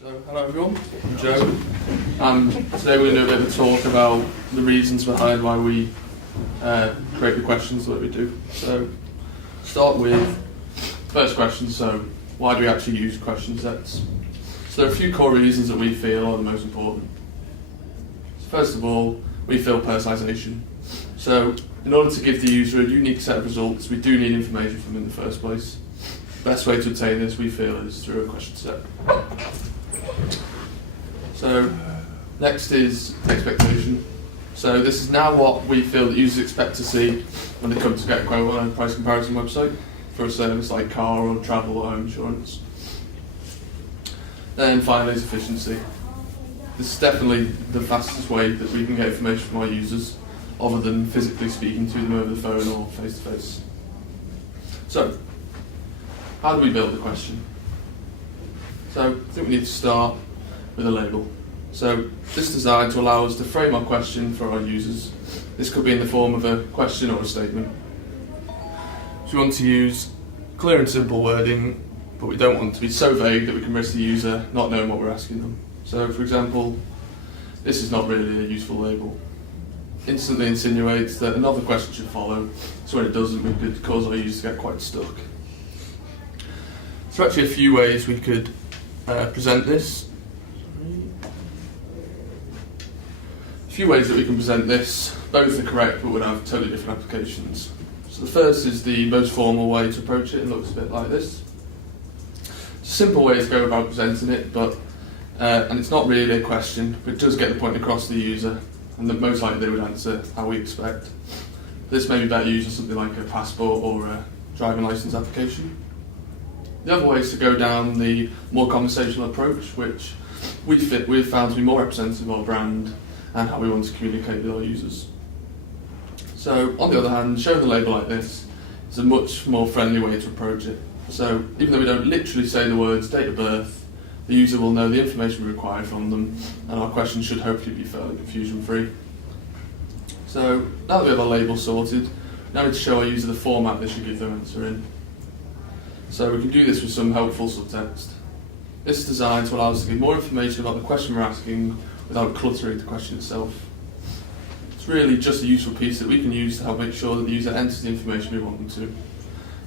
So, hello everyone, I'm Joe, and today we're going to do a bit of a talk about the reasons behind why we create the questions that we do. So, start with first question, so why do we actually use question sets? So there are a few core reasons that we feel are the most important. So first of all, we feel personalisation. So in order to give the user a unique set of results, we do need information from them in the first place. The best way to obtain this, we feel, is through a question set. So next is expectation. So this is now what we feel that users expect to see when they come to get a quote on a price comparison website for a service like car or travel or home insurance. Then finally is efficiency. This is definitely the fastest way that we can get information from our users, other than physically speaking to them over the phone or face to face. So, how do we build the question? So, I think we need to start with a label. So, this is designed to allow us to frame our question for our users. This could be in the form of a question or a statement. So we want to use clear and simple wording, but we don't want to be so vague that we can risk the user not knowing what we're asking them. So, for example, this is not really a useful label. Instantly insinuates that another question should follow, so when it doesn't, we could cause our users to get quite stuck. So actually a few ways we could present this. A few ways that we can present this, both are correct but would have totally different applications. So the first is the most formal way to approach it. It looks a bit like this. It's a simple way to go about presenting it, but and it's not really a question, but it does get the point across to the user, and that most likely they would answer how we expect. This may be better used for something like a passport or a driving licence application. The other way is to go down the more conversational approach, which we've found to be more representative of our brand and how we want to communicate with our users. So, on the other hand, showing the label like this is a much more friendly way to approach it. So, even though we don't literally say the words date of birth, the user will know the information we require from them, and our question should hopefully be fairly confusion-free. So, now that we have our label sorted, now we need to show our user the format they should give their answer in. So we can do this with some helpful subtext. This is designed to allow us to give more information about the question we're asking without cluttering the question itself. It's really just a useful piece that we can use to help make sure that the user enters the information we want them to.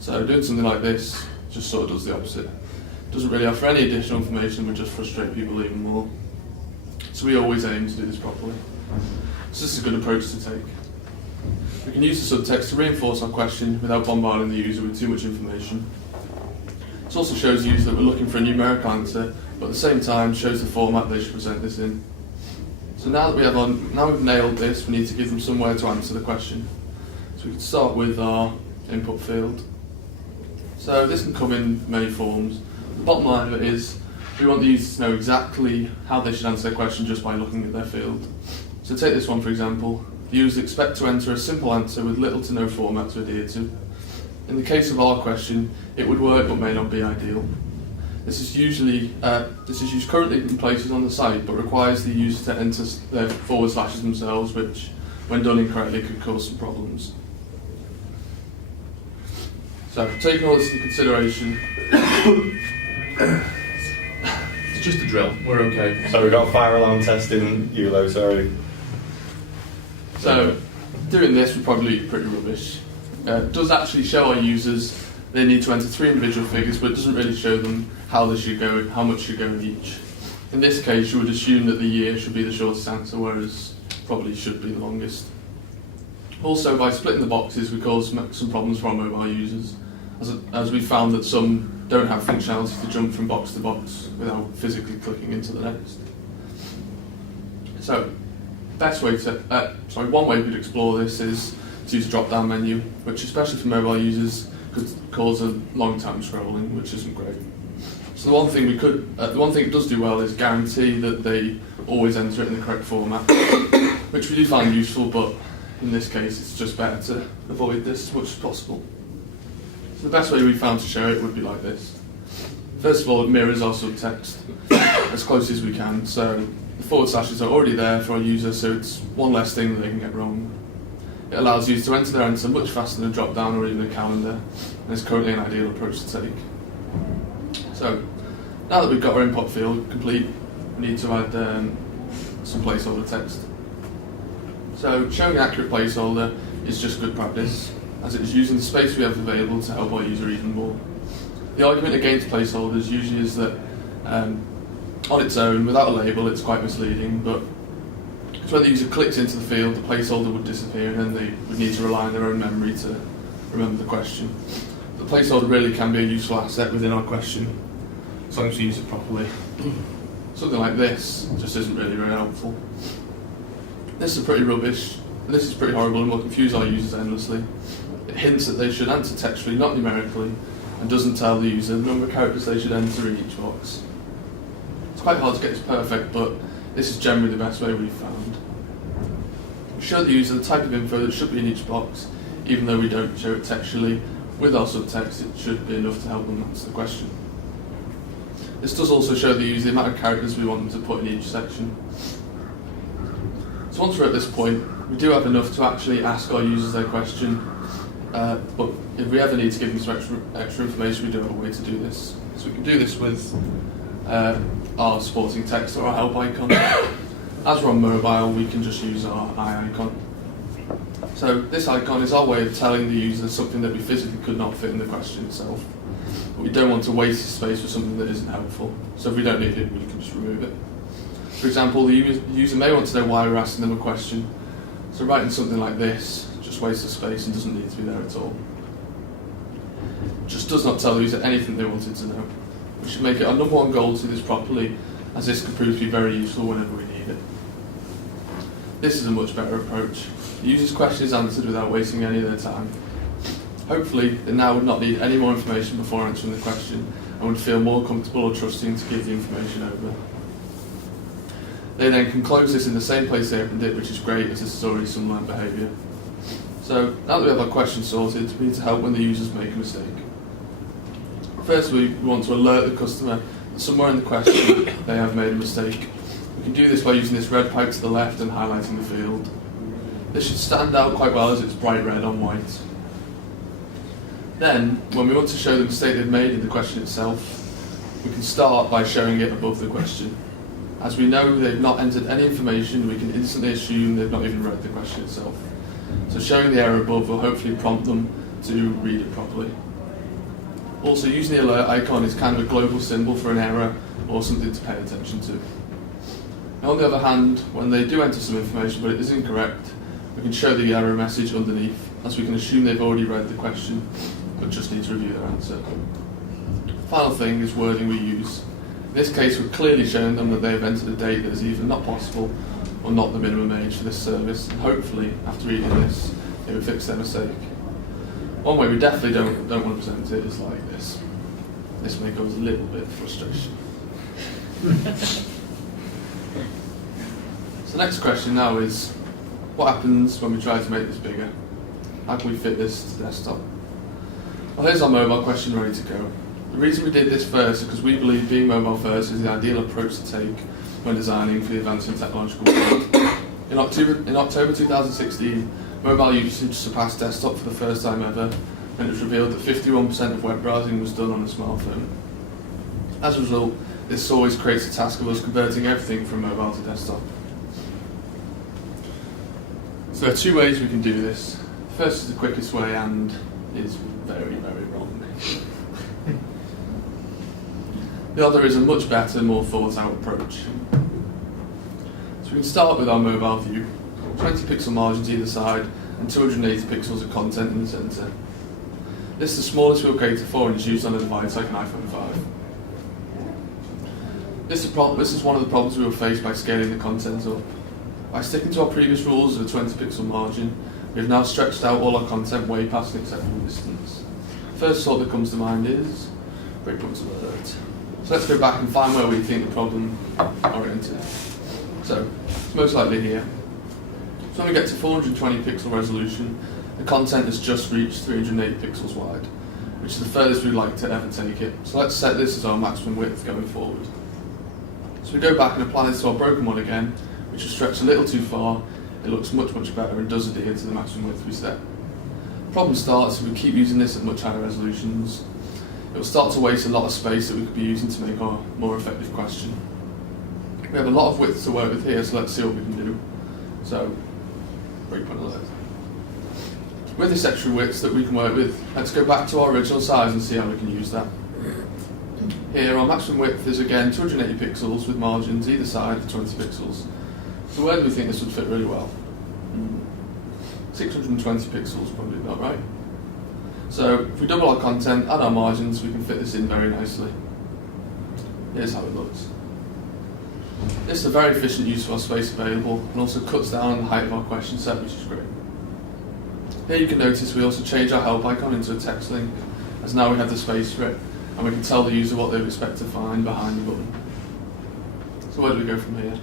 So doing something like this just sort of does the opposite. It doesn't really offer any additional information, but just frustrate people even more. So we always aim to do this properly. So this is a good approach to take. We can use the subtext to reinforce our question without bombarding the user with too much information. This also shows users that we're looking for a numerical answer, but at the same time shows the format they should present this in. So now that we've nailed this, we need to give them somewhere to answer the question. So we can start with our input field. So this can come in many forms. The bottom line of it is we want the users to know exactly how they should answer their question just by looking at their field. So take this one for example. The users expect to enter a simple answer with little to no format to adhere to. In the case of our question, it would work but may not be ideal. This is used currently in places on the site, but requires the user to enter their forward slashes themselves, which, when done incorrectly, could cause some problems. So, taking all this into consideration, it's just a drill. We're okay. So we've got fire alarm testing, ULO, sorry. So, doing this would probably be pretty rubbish. It does actually show our users they need to enter 3 individual figures, but it doesn't really show them how they should go, how much should go in each. In this case, you would assume that the year should be the shortest answer, whereas probably should be the longest. Also, by splitting the boxes, we cause some problems for our mobile users, as we found that some don't have functionality to jump from box to box without physically clicking into the next. So, one way we could explore this is to use a drop-down menu, which especially for mobile users could cause a long time scrolling, which isn't great. So the one thing it does do well is guarantee that they always enter it in the correct format, which we do find useful, but in this case it's just better to avoid this as much as possible. So the best way we found to show it would be like this. First of all, it mirrors our subtext as close as we can, so the forward slashes are already there for our user, so it's one less thing that they can get wrong. It allows users to enter their answer much faster than a drop-down or even a calendar, and is currently an ideal approach to take. So, Now that we've got our input field complete, we need to add some placeholder text. So showing an accurate placeholder is just good practice, as it is using the space we have available to help our user even more. The argument against placeholders usually is that on its own, without a label, it's quite misleading, but so when the user clicks into the field, the placeholder would disappear and then they would need to rely on their own memory to remember the question. The placeholder really can be a useful asset within our question, as long as we use it properly. Something like this just isn't really very helpful. This is pretty rubbish, and this is pretty horrible and will confuse our users endlessly. It hints that they should answer textually, not numerically, and doesn't tell the user the number of characters they should enter in each box. It's quite hard to get this perfect, but this is generally the best way we've found. We show the user the type of info that should be in each box, even though we don't show it textually. With our subtext, it should be enough to help them answer the question. This does also show the user the amount of characters we want them to put in each section. So once we're at this point, we do have enough to actually ask our users their question, but if we ever need to give them some extra information, we do have a way to do this. So we can do this with our supporting text or our help icon. As we're on mobile, we can just use our eye icon. So this icon is our way of telling the user something that we physically could not fit in the question itself. But we don't want to waste space for something that isn't helpful. So if we don't need it, we can just remove it. For example, the user may want to know why we're asking them a question. So writing something like this just wastes the space and doesn't need to be there at all. It just does not tell the user anything they wanted to know. We should make it our number one goal to do this properly, as this can prove to be very useful whenever we need it. This is a much better approach. The user's question is answered without wasting any of their time. Hopefully, they now would not need any more information before answering the question and would feel more comfortable or trusting to give the information over. They then can close this in the same place they opened it, which is great as this is already some learned behaviour. So, now that we have our question sorted, we need to help when the users make a mistake. First, we want to alert the customer that somewhere in the question they have made a mistake. We can do this by using this red pipe to the left and highlighting the field. This should stand out quite well as it's bright red on white. Then, when we want to show the mistake they've made in the question itself, we can start by showing it above the question. As we know they've not entered any information, we can instantly assume they've not even read the question itself. So showing the error above will hopefully prompt them to read it properly. Also, using the alert icon is kind of a global symbol for an error or something to pay attention to. Now, on the other hand, when they do enter some information but it is incorrect, we can show the error message underneath, as we can assume they've already read the question but just need to review their answer. The final thing is wording we use. In this case, we're clearly showing them that they have entered a date that is either not possible or not the minimum age for this service, and hopefully, after reading this, they will fix their mistake. One way we definitely don't want to present it is like this. This may cause a little bit of frustration. So the next question now is, what happens when we try to make this bigger? How can we fit this to desktop? Well, here's our mobile question ready to go. The reason we did this first is because we believe being mobile first is the ideal approach to take when designing for the advancing technological world. In October 2016, mobile usage surpassed desktop for the first time ever, and it was revealed that 51% of web browsing was done on a smartphone. As a result, this always creates a task of us converting everything from mobile to desktop. So there are two ways we can do this. The first is the quickest way and is very, very wrong. The other is a much better, more thought-out approach. So we can start with our mobile view, 20 pixel margins either side and 280 pixels of content in the centre. This is the smallest we'll cater for and is used on a device like an iPhone 5. This is one of the problems we will face by scaling the content up. By sticking to our previous rules of a 20 pixel margin, we have now stretched out all our content way past an acceptable distance. The first thought that comes to mind is breakpoints alert. So let's go back and find where we think the problem oriented. So it's most likely here. So when we get to 420 pixel resolution, the content has just reached 380 pixels wide, which is the furthest we'd like to ever take it. So let's set this as our maximum width going forward. So we go back and apply this to our broken one again, which is stretched a little too far. It looks much, much better and does adhere to the maximum width we set. The problem starts if we keep using this at much higher resolutions. it will start to waste a lot of space that we could be using to make our more effective question. We have a lot of width to work with here, so let's see what we can do. So, breakpoint alert. With this extra width that we can work with, let's go back to our original size and see how we can use that. Here, our maximum width is again 280 pixels with margins either side of 20 pixels. So where do we think this would fit really well? 620 pixels, probably about right. So if we double our content and our margins, we can fit this in very nicely. Here's how it looks. This is a very efficient use of our space available and also cuts down the height of our question set, which is great. Here you can notice we also change our help icon into a text link, as now we have the space for it, and we can tell the user what they would expect to find behind the button. So where do we go from here?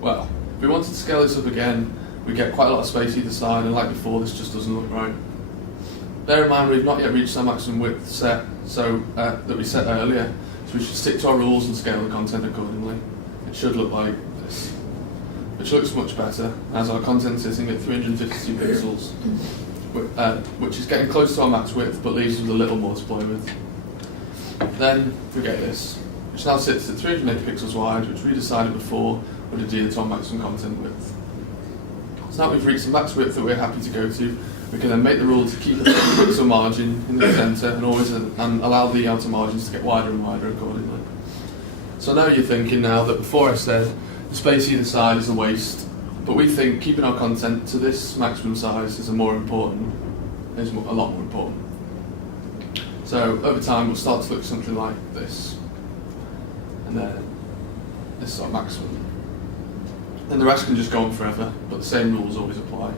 Well, if we wanted to scale this up again, we get quite a lot of space either side, and like before, this just doesn't look right. Bear in mind we've not yet reached our maximum width set, that we set earlier, so we should stick to our rules and scale the content accordingly. It should look like this, which looks much better, as our content is sitting at 352 pixels, which is getting close to our max width, but leaves us with a little more to play with. Then we get this, which now sits at 380 pixels wide, which we decided before would adhere to our maximum content width. So now we've reached the max width that we're happy to go to, we can then make the rule to keep a pixel margin in the centre and allow the outer margins to get wider and wider accordingly. So now you're thinking now that before I said the space either side is a waste, but we think keeping our content to this maximum size is a lot more important. So over time we'll start to look something like this, and then this is our maximum. Then the rest can just go on forever, but the same rules always apply.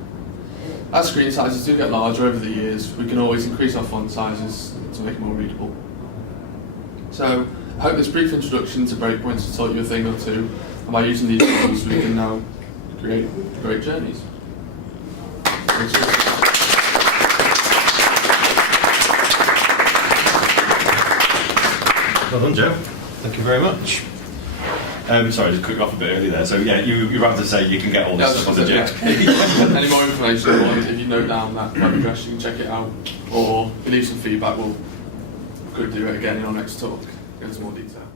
As screen sizes do get larger over the years, we can always increase our font sizes to make it more readable. So I hope this brief introduction to breakpoints has taught you a thing or two, and by using these tools we can now create great journeys. Well done, Joe. Thank you very much. Sorry, just cut you off a bit early there. So yeah, you were about to say you can get all this stuff on the Joe. Any more information, or if you note down that web address, you can check it out, or if you leave some feedback, we'll could do it again in our next talk. Go into more detail.